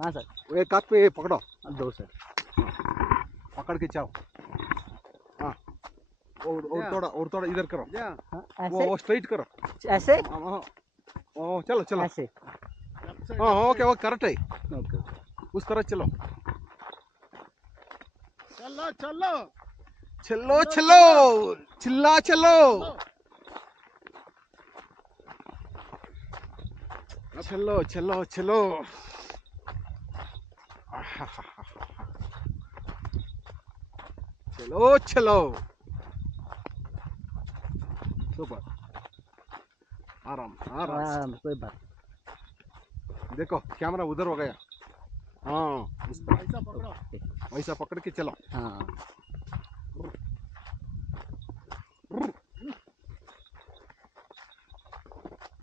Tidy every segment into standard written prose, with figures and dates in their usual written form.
हाँ सर। एक हाथ पे पकड़ो, 2 सर। पकड़ के जाओ। हाँ, और थोड़ा इधर करो। हाँ, वो ऐसे स्ट्रेट करो। ऐसे हाँ, ओ चलो चलो। ऐसे। हाँ ओके वो करेक्ट है, ओके उस तरह चलो। चलो चलो चलो चलो, चिल्ला चलो, चलो चलो चलो। चलो चलो, सुपर, आराम आराम से। आराम, कोई बात। देखो कैमरा उधर हो गया। हाँ उस तरह ऐसा पकड़ो। वैसा पकड़ के चलो। हाँ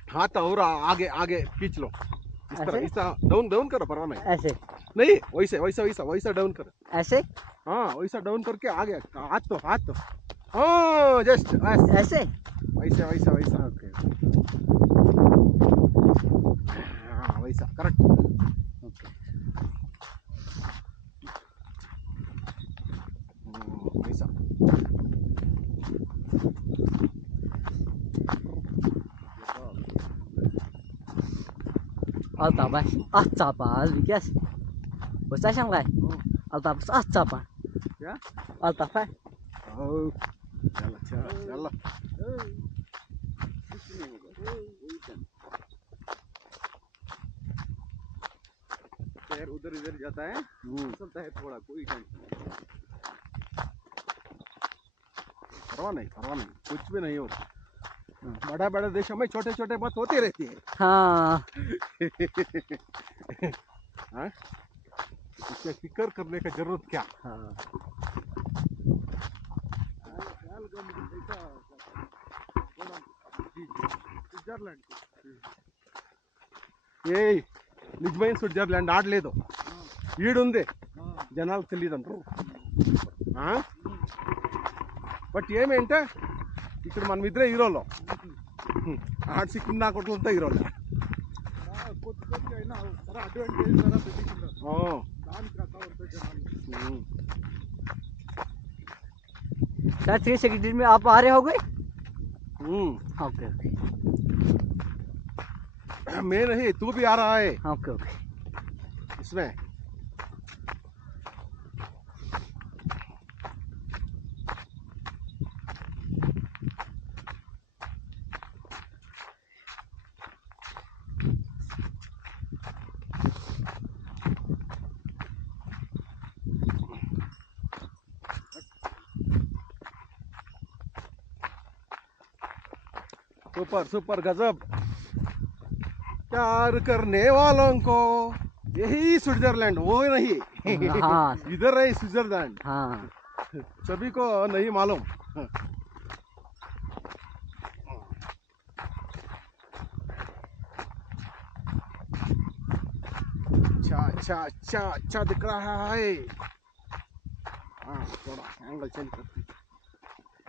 हाथ और आगे आगे खींच लो, इस तरह, ऐसे? इस तरह डाउन डाउन करो, परवा नहीं ऐसे नहीं, वैसे वैसा वैसा वैसा डाउन करो। ऐसे हाँ वैसा डाउन करके आगे हाथ तो हाथ तो, हाँ जस्ट ऐसे। वैसे वैसा वैसा। ओके हाँ वैसा करेक्ट। ओके। वैसा Altabas, Altabas, Vikas. Basta siyang kay. Altabas, Altaba. क्या? Altaba. ओ, चलो चलो चलो। पैर उधर इधर जाता है, चलता है थोड़ा, कोई टेंशन नहीं। परवाह नहीं, कुछ भी नहीं होता। बड़ा बड़ा देशों में छोटे छोटे बात होती रहती है। हाँ हाँ? इससे फिक्र करने का जरूरत क्या? हाँ స్విట్జర్లాండ్ ఏ నిజమైన స్విట్జర్లాండ్ ఆడలేదు, ఈడుంది, జనాలు తెలియదంటారు. బట్ ఏమేంటే ఇక్కడ మనం ఇద్దరే హీరోలో, ఆడ సిక్కిం నా కొట్లంతా హీరోలే. కొద్ది కొద్ది అయినా అడ్వాంటేజ్ పెట్టుకుంటారు దానికి రకాలు ఉంటాయి జనాలు. सर 360 में आप आ रहे हो गए? ओके ओके मैं नहीं, तू भी आ रहा है ओके ओके। इसमें. सुपर सुपर गजब, प्यार करने वालों को यही स्विट्जरलैंड, वो नहीं हाँ इधर है स्विट्जरलैंड, हाँ सभी को नहीं मालूम. अच्छा अच्छा अच्छा अच्छा दिख रहा है. हाँ थोड़ा एंगल चेंज करते.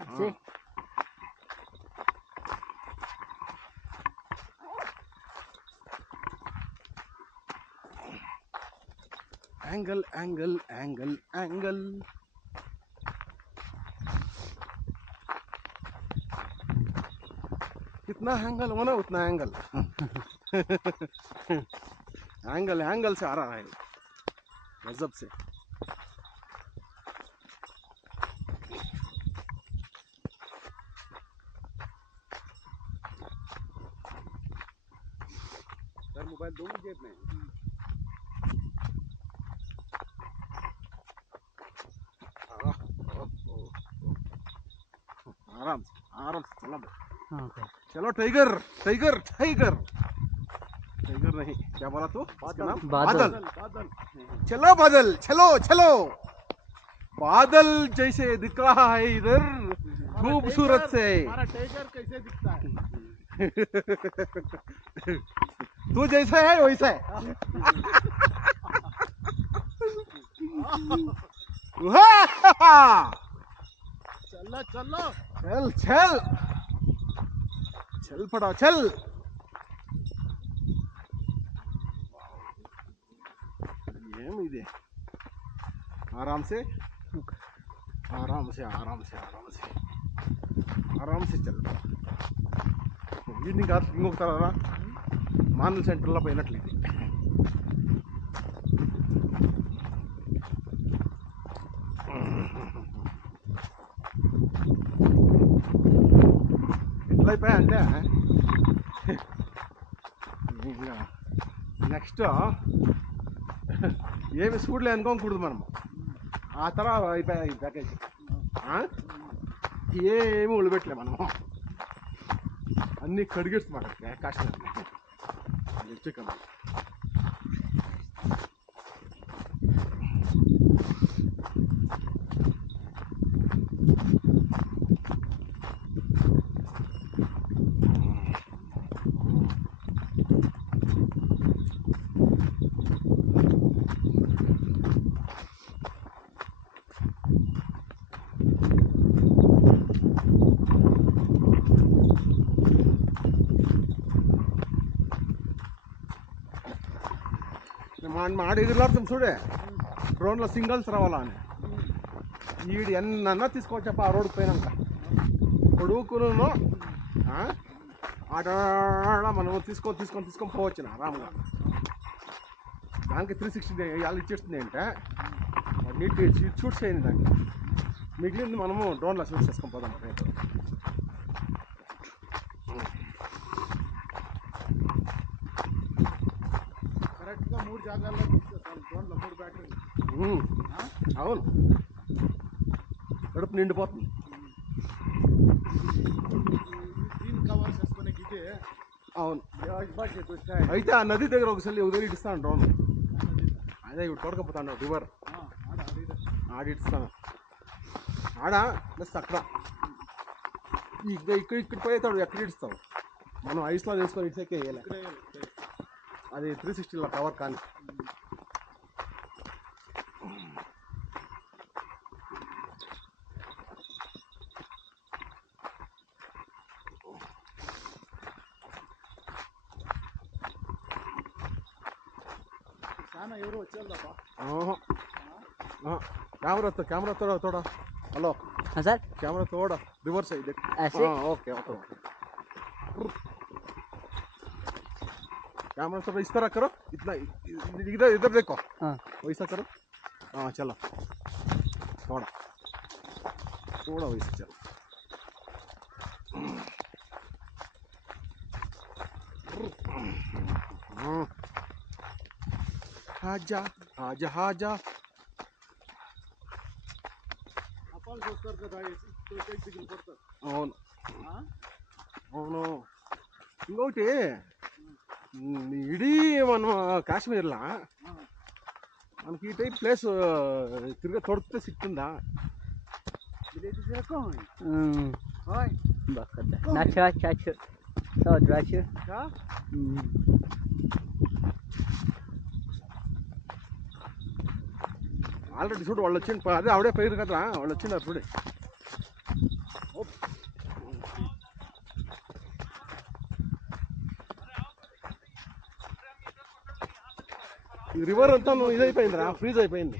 ऐसे एंगल एंगल एंगल एंगल. कितना एंगल होना उतना एंगल. एंगल एंगल से आ रहा है, गजब से. सर मोबाइल दोनों जेब में आराम से चला. ओके। चलो टाइगर टाइगर टाइगर टाइगर नहीं, क्या बोला तू? इसका नाम बादल। బాదల్ चलो बादल, चलो चलो. बादल जैसे दिख रहा है इधर, खूबसूरत से. हमारा टाइगर कैसे दिखता है? तू जैसा है वैसा है. चलो चलो चल चल चल पड़ा चल. ఏమి ఇది आराम से आराम से आराम से आराम से आराम से चल ఈవినింగ్ కాదు ఇంకొకసారా మానల్ సెంటర్లో పోయినట్లు ఇది ఎట్లయిపోయా అంటే ఇంకా నెక్స్ట్ ఏమి స్కూడ్లే అనుకోకూడదు మనం ఆ తర్వాత అయిపోయా ఈ ప్యాకేజ్ ఏమి ఉళ్ళబెట్టలే మనం అన్నీ కడిగేస్తున్నాం అక్కడ కాశ్మీర్ చికెన్ ఆడ ఎదురులాడుతాం చూడే డ్రోన్లో సింగల్స్ రావాలా అని ఈడు ఎన్నన్నా తీసుకోవచ్చప్ప ఆ రోడ్డుకి పోయినాక కొడుకును ఆడ మనం తీసుకొని పోవచ్చు ఆరాముగా దానికి 360 వాళ్ళు ఇచ్చేస్తుంది అంటే నీట్ షూట్ చేయండి దానికి మిగిలింది మనము డ్రోన్లో షూట్ చేసుకొని పోదాం రేపు కరెక్ట్గా 3 జాగాల్లో తీసేస్తాం డ్రోన్లో 3 బ్యాటరీ అవును కడుపు నిండిపోతుంది దీని కవర్స్ వేసుకునే ఇదే అవును అయితే ఆ నది దగ్గర ఒకసారి వదిలిస్తాను డ్రోన్ అదే ఇప్పుడు తోడకపోతాను రివర్ ఆడిస్తాను ఆడ ప్లస్ అక్కడ ఇక్కడ పోయేతాడు ఎక్కడ ఇస్తావు మనం ఐస్లో వేసుకొని ఇటుసైకే వేయలే అది 360లో కవర్ కానీ చాలా ఎవరు వచ్చేదప్పా कैमरा थोड़ा हेलो हाँ सर कैमरा थोड़ा रिवर्स है देख ऐसे ओके ओके कैमरा थोड़ा इस तरह करो इतना इधर इधर देखो हाँ वैसा करो हाँ चलो थोड़ा थोड़ा वैसे चलो आजा आजा आजा అప్పాలు చూస్తారు కదా తోటకి దిగులు కొడతారు అవును అవును ఇంకొకటి ఇడీ మనం కాశ్మీర్లో మనకి ఈ టైప్ ప్లేస్ తిరిగి తొడితే సిక్తుందా ఆల్రెడీ చూడు వాళ్ళు వచ్చిండు అదే ఆవిడే పేరు కదా వాళ్ళు వచ్చిండారు చూడే ఈ రివర్ అంతా ఇది అయిపోయింది రా ఫ్రీజ్ అయిపోయింది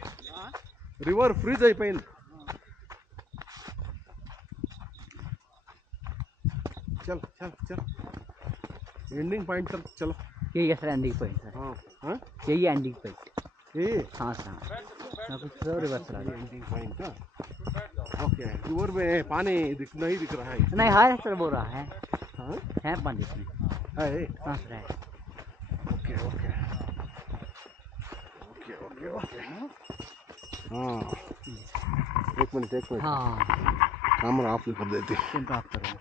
రివర్ ఫ్రీజ్ అయిపోయింది చల్ చల్ చల్ ఎండింగ్ పాయింట్ తक चलो यही है सर एंडिंग पॉइंट सर हाँ यही एंडिंग पॉइंट ये हाँ सर मैं कुछ तो रिवर्स लगा एंडिंग पॉइंट ओके रिवर में पानी नहीं दिख रहा है नहीं है सर बोल रहा है हाँ है पानी इसमें है हाँ सर है okay okay okay okay okay हाँ एक मिनट हाँ कैमरा ऑफ कर देती चिंता आप करो